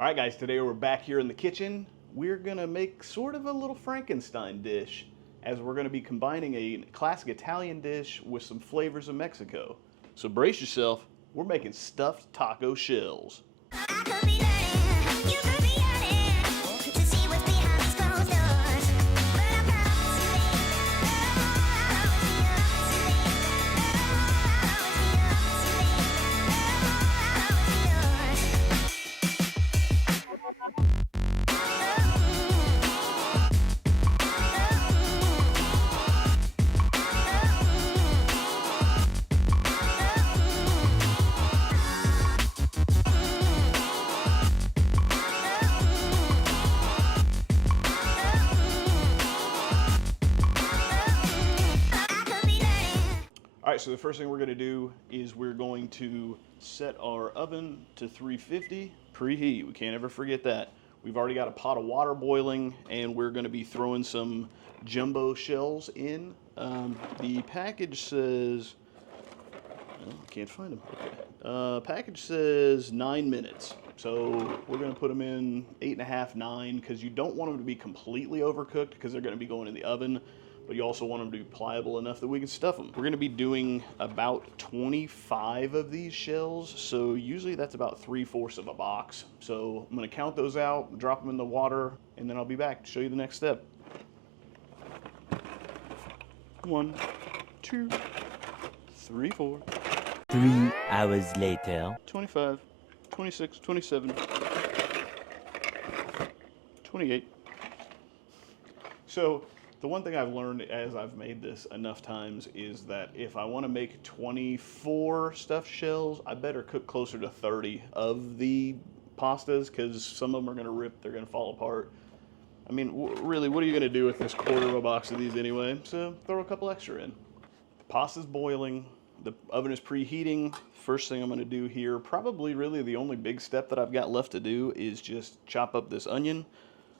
All right, guys, today we're back here in the kitchen. We're gonna make sort of a little Frankenstein dish, as we're gonna be combining a classic Italian dish with some flavors of Mexico. So brace yourself, we're making stuffed taco shells. All right, so the first thing we're gonna do is we're going to set our oven to 350, preheat, we can't ever forget that. We've already got a pot of water boiling and we're gonna be throwing some jumbo shells in. The package says, oh, I can't find them, okay. Package says 9 minutes. So we're gonna put them in 8.5, 9, because you don't want them to be completely overcooked because they're gonna be going in the oven. But you also want them to be pliable enough that we can stuff them. We're gonna be doing about 25 of these shells, so usually that's about 3/4 of a box. So I'm gonna count those out, drop them in the water, and then I'll be back to show you the next step. 1, 2, 3, 4. 3 hours later. 25, 26, 27, 28. So the one thing I've learned as I've made this enough times is that if I want to make 24 stuffed shells, I better cook closer to 30 of the pastas, because some of them are going to rip, they're going to fall apart. I mean, really, what are you going to do with this quarter of a box of these anyway? So throw a couple extra in. The pasta's boiling, the oven is preheating. First thing I'm going to do here, probably really the only big step that I've got left to do, is just chop up this onion.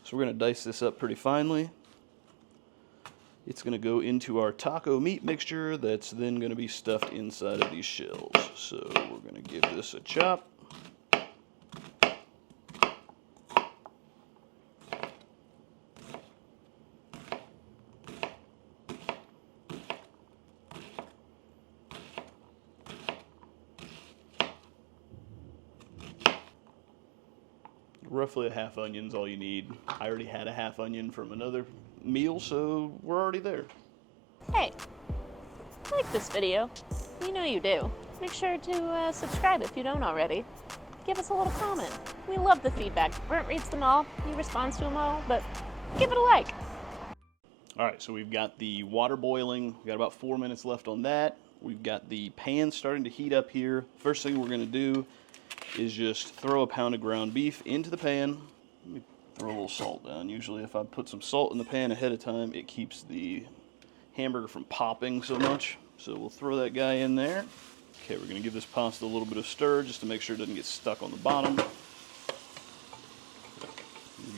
So we're going to dice this up pretty finely. It's going to go into our taco meat mixture that's then going to be stuffed inside of these shells. So we're going to give this a chop. Roughly a half onion's all you need. I already had a half onion from another meal, so we're already there. Hey, like this video. You know you do. Make sure to subscribe if you don't already. Give us a little comment. We love the feedback. Brent reads them all, he responds to them all, but give it a like. All right, so we've got the water boiling. We've got about 4 minutes left on that. We've got the pan starting to heat up here. First thing we're gonna do is just throw a pound of ground beef into the pan. Let me throw a little salt down. Usually if I put some salt in the pan ahead of time, it keeps the hamburger from popping so much. So we'll throw that guy in there. Okay, we're gonna give this pasta a little bit of stir just to make sure it doesn't get stuck on the bottom.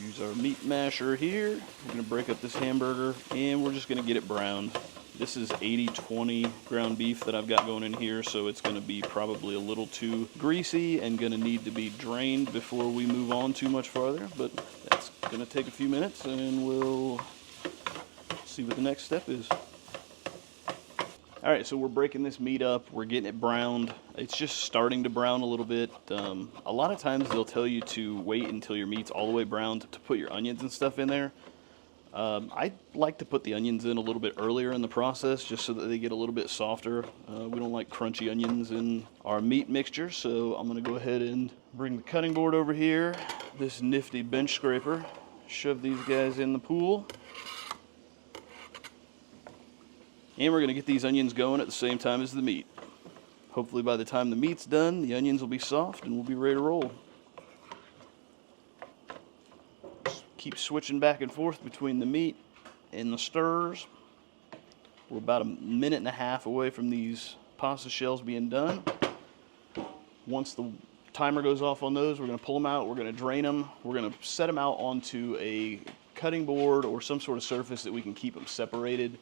Use our meat masher here. We're gonna break up this hamburger and we're just gonna get it browned. This is 80-20 ground beef that I've got going in here, so it's going to be probably a little too greasy and going to need to be drained before we move on too much farther, but that's going to take a few minutes and we'll see what the next step is. All right, so we're breaking this meat up, we're getting it browned. It's just starting to brown a little bit. A lot of times they'll tell you to wait until your meat's all the way browned to put your onions and stuff in there. I like to put the onions in a little bit earlier in the process just so that they get a little bit softer. We don't like crunchy onions in our meat mixture, so I'm going to go ahead and bring the cutting board over here, this nifty bench scraper, shove these guys in the pool. And we're going to get these onions going at the same time as the meat. Hopefully by the time the meat's done, the onions will be soft and we'll be ready to roll. Keep switching back and forth between the meat and the stirs. We're about 1.5 minutes away from these pasta shells being done. Once the timer goes off on those, we're going to pull them out, we're going to drain them, we're going to set them out onto a cutting board or some sort of surface that we can keep them separated.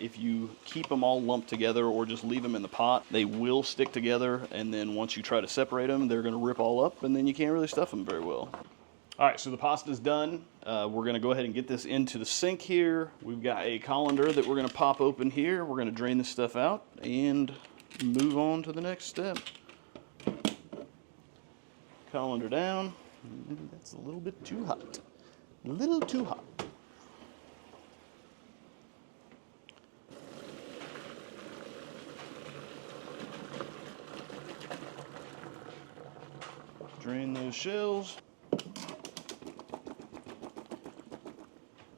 If you keep them all lumped together or just leave them in the pot, they will stick together, and then once you try to separate them, they're going to rip all up, and then you can't really stuff them very well. All right, so the pasta's done. We're going to go ahead and get this into the sink here. We've got a colander that we're going to pop open here. We're going to drain this stuff out and move on to the next step. Colander down. That's a little bit too hot. A little too hot. Drain those shells.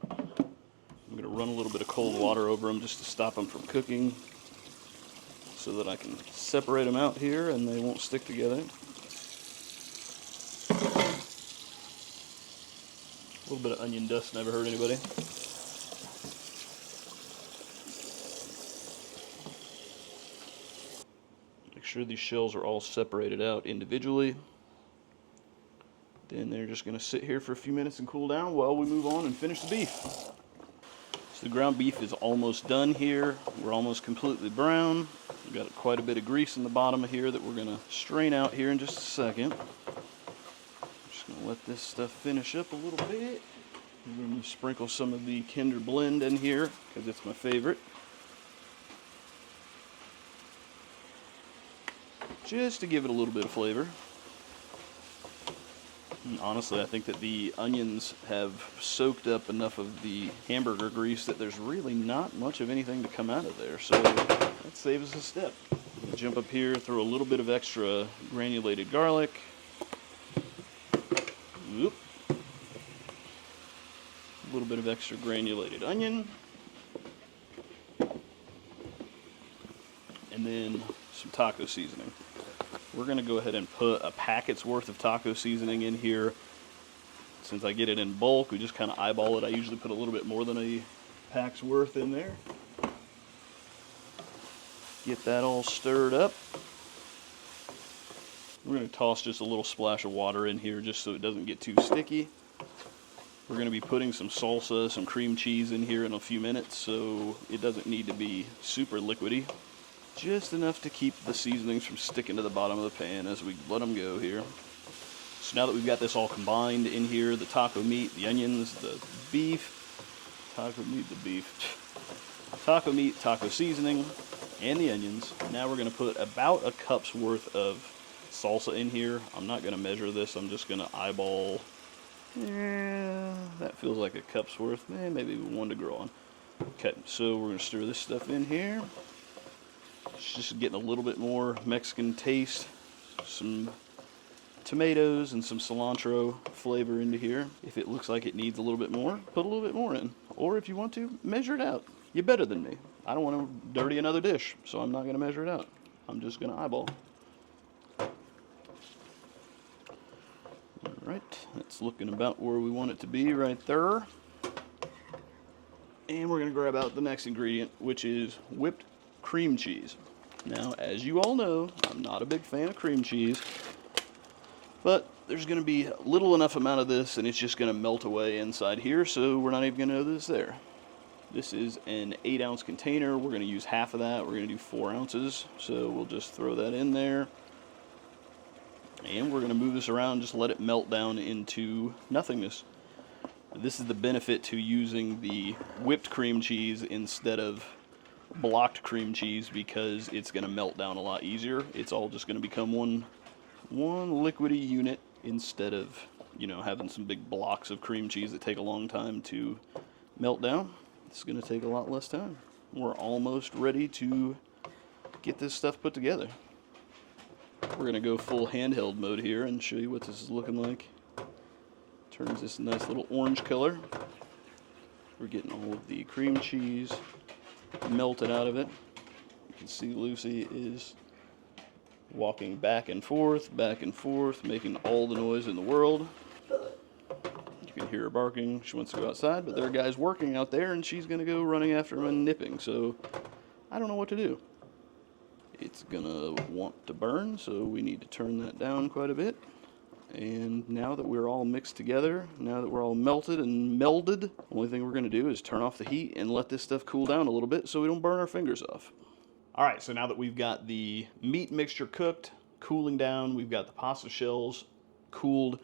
I'm going to run a little bit of cold water over them just to stop them from cooking so that I can separate them out here and they won't stick together. A little bit of onion dust never hurt anybody. Make sure these shells are all separated out individually. Then they're just going to sit here for a few minutes and cool down while we move on and finish the beef. So the ground beef is almost done here. We're almost completely brown. We've got quite a bit of grease in the bottom of here that we're going to strain out here in just a second. Just going to let this stuff finish up a little bit. We're going to sprinkle some of the Kinder Blend in here because it's my favorite. Just to give it a little bit of flavor. And honestly, I think that the onions have soaked up enough of the hamburger grease that there's really not much of anything to come out of there. So that saves us a step. Jump up here, throw a little bit of extra granulated garlic. Oop. A little bit of extra granulated onion. And then some taco seasoning. We're going to go ahead and put a packet's worth of taco seasoning in here. Since I get it in bulk, we just kind of eyeball it. I usually put a little bit more than a pack's worth in there. Get that all stirred up. We're going to toss just a little splash of water in here just so it doesn't get too sticky. We're going to be putting some salsa, some cream cheese in here in a few minutes, so it doesn't need to be super liquidy. Just enough to keep the seasonings from sticking to the bottom of the pan as we let them go here. So now that we've got this all combined in here, the taco meat, the onions, the beef, taco meat, taco seasoning, and the onions. Now we're going to put about a cup's worth of salsa in here. I'm not going to measure this. I'm just going to eyeball. That feels like a cup's worth. Maybe one to grow on. Okay, so we're going to stir this stuff in here. It's just getting a little bit more Mexican taste, some tomatoes and some cilantro flavor into here. If it looks like it needs a little bit more, put a little bit more in. Or if you want to, measure it out. You're better than me. I don't want to dirty another dish, so I'm not going to measure it out. I'm just going to eyeball. Alright, that's looking about where we want it to be right there. And we're going to grab out the next ingredient, which is whipped cream cheese. Now, as you all know, I'm not a big fan of cream cheese, but there's going to be little enough amount of this, and it's just going to melt away inside here, so we're not even going to know that it's there. This is an 8-ounce container. We're going to use half of that. We're going to do 4 ounces, so we'll just throw that in there. And we're going to move this around, just let it melt down into nothingness. This is the benefit to using the whipped cream cheese instead of blocked cream cheese, because it's going to melt down a lot easier. It's all just going to become one liquidy unit instead of, having some big blocks of cream cheese that take a long time to melt down. It's going to take a lot less time. We're almost ready to get this stuff put together. We're going to go full handheld mode here and show you what this is looking like. Turns this nice little orange color. We're getting all of the cream cheese melted out of it. You can see Lucy is walking back and forth, making all the noise in the world. You can hear her barking. She wants to go outside, but there are guys working out there, and she's going to go running after them and nipping. So I don't know what to do. It's going to want to burn, so we need to turn that down quite a bit. And now that we're all mixed together, now that we're all melted and melded, only thing we're going to do is turn off the heat and let this stuff cool down a little bit so we don't burn our fingers off. All right, so now that we've got the meat mixture cooked, cooling down, we've got the pasta shells cooled,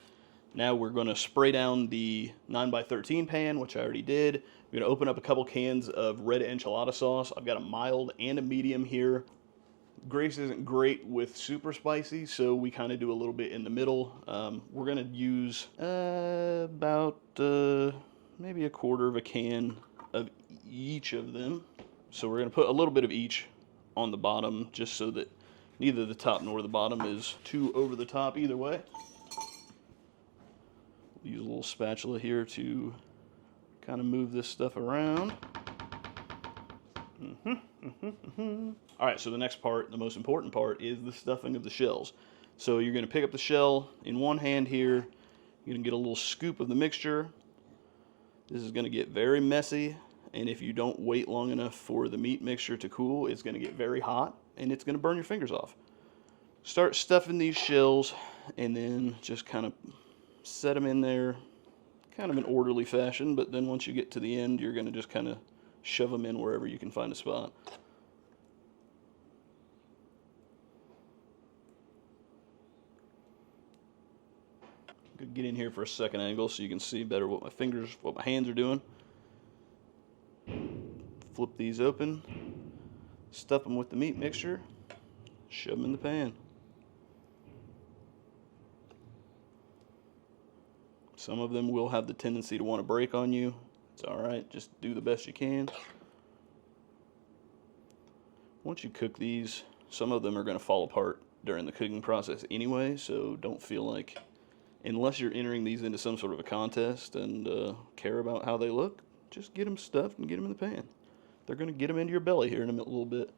now we're going to spray down the 9x13 pan, which I already did. We're going to open up a couple cans of red enchilada sauce. I've got a mild and a medium here. Grace isn't great with super spicy, so we kind of do a little bit in the middle. We're going to use about maybe a quarter of a can of each of them. So we're going to put a little bit of each on the bottom, just so that neither the top nor the bottom is too over the top either way. Use a little spatula here to kind of move this stuff around. All right, so the next part, the most important part, is the stuffing of the shells. So you're going to pick up the shell in one hand here. You're going to get a little scoop of the mixture. This is going to get very messy, and if you don't wait long enough for the meat mixture to cool, it's going to get very hot, and it's going to burn your fingers off. Start stuffing these shells, and then just kind of set them in there, kind of in orderly fashion, but then once you get to the end, you're going to just kind of shove them in wherever you can find a spot. Get in here for a second angle so you can see better what my hands are doing. Flip these open, stuff them with the meat mixture, shove them in the pan. Some of them will have the tendency to want to break on you. It's all right, just do the best you can. Once you cook these, some of them are going to fall apart during the cooking process anyway, so don't feel like, unless you're entering these into some sort of a contest and care about how they look, just get them stuffed and get them in the pan. They're going to get them into your belly here in a little bit.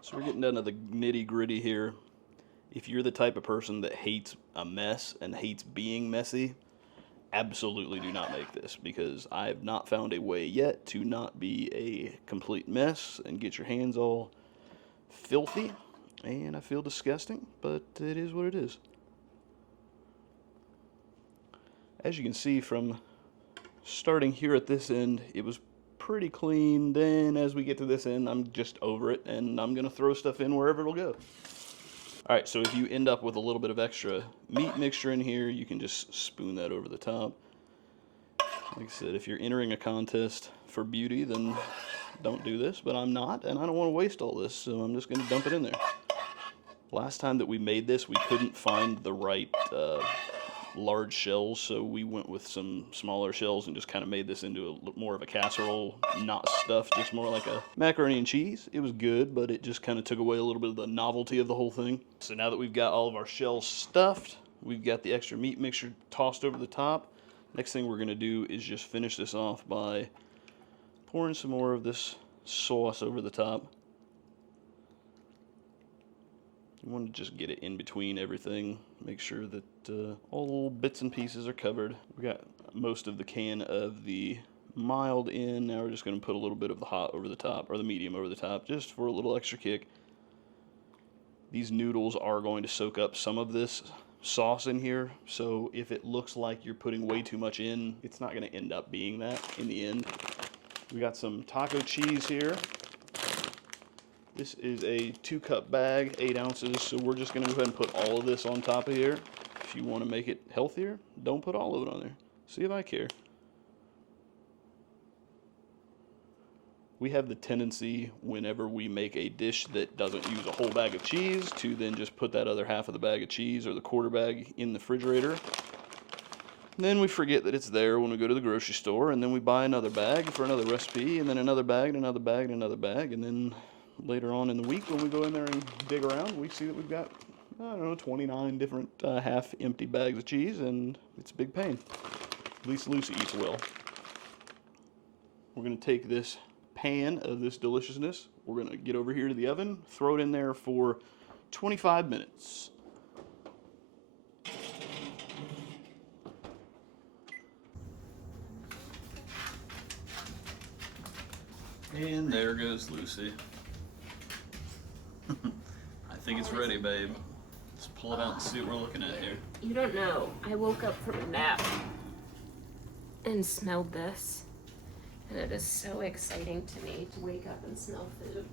So we're getting down to the nitty gritty here. If you're the type of person that hates a mess and hates being messy, absolutely do not make this, because I have not found a way yet to not be a complete mess and get your hands all filthy. And I feel disgusting, but it is what it is. As you can see from starting here at this end, it was pretty clean. Then as we get to this end, I'm just over it, and I'm going to throw stuff in wherever it'll go. All right, so if you end up with a little bit of extra meat mixture in here, you can just spoon that over the top. Like I said, if you're entering a contest for beauty, then don't do this, but I'm not, and I don't want to waste all this, so I'm just going to dump it in there. Last time that we made this, we couldn't find the right large shells, so we went with some smaller shells and just kind of made this into more of a casserole, not stuffed, just more like a macaroni and cheese. It was good, but it just kind of took away a little bit of the novelty of the whole thing. So now that we've got all of our shells stuffed, we've got the extra meat mixture tossed over the top. Next thing we're going to do is just finish this off by pouring some more of this sauce over the top. You want to just get it in between everything, make sure that all the little bits and pieces are covered. We got most of the can of the mild in. Now we're just going to put a little bit of the hot over the top, or the medium over the top, just for a little extra kick. These noodles are going to soak up some of this sauce in here, so if it looks like you're putting way too much in, it's not going to end up being that in the end. We got some taco cheese here. This is a 2-cup bag, 8 ounces, so we're just going to go ahead and put all of this on top of here. If you want to make it healthier, don't put all of it on there. See if I care. We have the tendency, whenever we make a dish that doesn't use a whole bag of cheese, to then just put that other half of the bag of cheese or the quarter bag in the refrigerator. Then we forget that it's there when we go to the grocery store, and then we buy another bag for another recipe, and then another bag, and another bag, and another bag, and then later on in the week when we go in there and dig around, we see that we've got, I don't know, 29 different half-empty bags of cheese, and it's a big pain. At least Lucy eats well. We're going to take this pan of this deliciousness, we're going to get over here to the oven, throw it in there for 25 minutes. And there goes Lucy. I think it's ready, babe. Let's pull it out and see what we're looking at here. You don't know. I woke up from a nap and smelled this. And it is so exciting to me to wake up and smell food.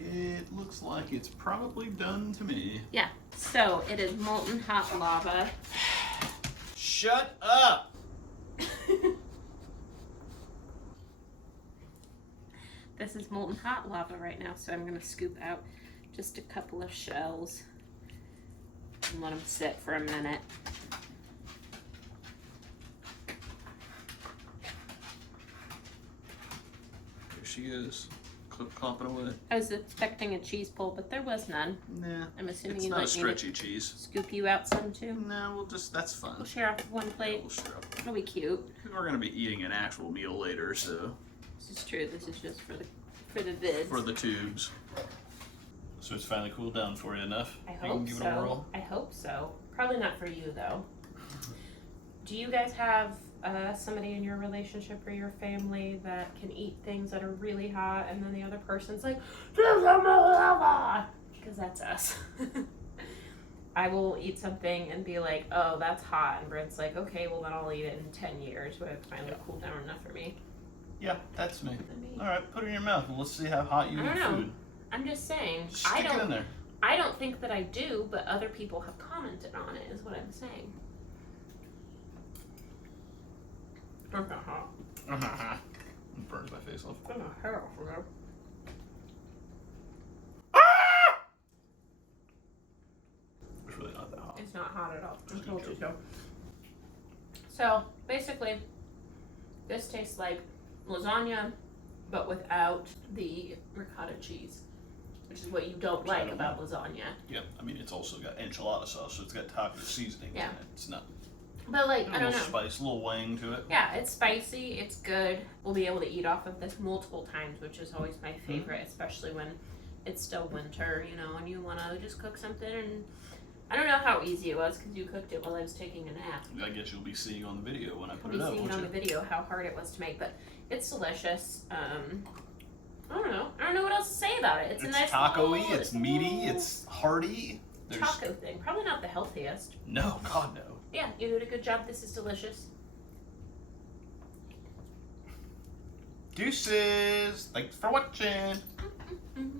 It looks like it's probably done to me. Yeah, so it is molten hot lava. Shut up! This is molten hot lava right now, so I'm gonna scoop out just a couple of shells and let them sit for a minute. Here she is, clomping away. I was expecting a cheese pull, but there was none. Nah, I'm assuming it's you'd not a like me to stretchy cheese. scoop you out some too. No, that's fun. We'll share off one plate. We'll share up. It'll be cute. We're gonna be eating an actual meal later, so. This is true. This is just for the vids. For the tubes. So it's finally cooled down for you enough? I You can hope give it a so. whirl? I hope so. Probably not for you though. Do you guys have somebody in your relationship or your family that can eat things that are really hot, and then the other person's like, because that's us. I will eat something and be like, oh, that's hot, and Brent's like, okay, well then I'll eat it in 10 years when it's finally cooled down enough for me. Yeah, that's me. Alright, put it in your mouth and let's see how hot you I eat don't know. food. I'm just saying. Stick it in there. I don't think that I do, but other people have commented on it, is what I'm saying. It's not hot. It burns my face off. It's not hot, bro. It's really not that hot. It's not hot at all. I told you so. So, basically, this tastes like lasagna, but without the ricotta cheese, which is what you don't like about lasagna. Yep, I mean, it's also got enchilada sauce, so it's got taco seasoning in it. It's not. But, like, A I don't little know. spice, a little wang to it. Yeah, it's spicy, it's good. We'll be able to eat off of this multiple times, which is always my favorite, especially when it's still winter, you know, and you want to just cook something. And I don't know how easy it was because you cooked it while I was taking a nap. I guess you'll be seeing on the video when I put I'll it up, be seeing won't on you? the video how hard it was to make, but it's delicious. I don't know. I don't know what else to say about it. It's a nice taco-y, little, it's meaty, it's hearty. There's taco thing. Probably not the healthiest. no, God no. Yeah, you did a good job. This is delicious. Deuces. Thanks for watching. Mm-hmm.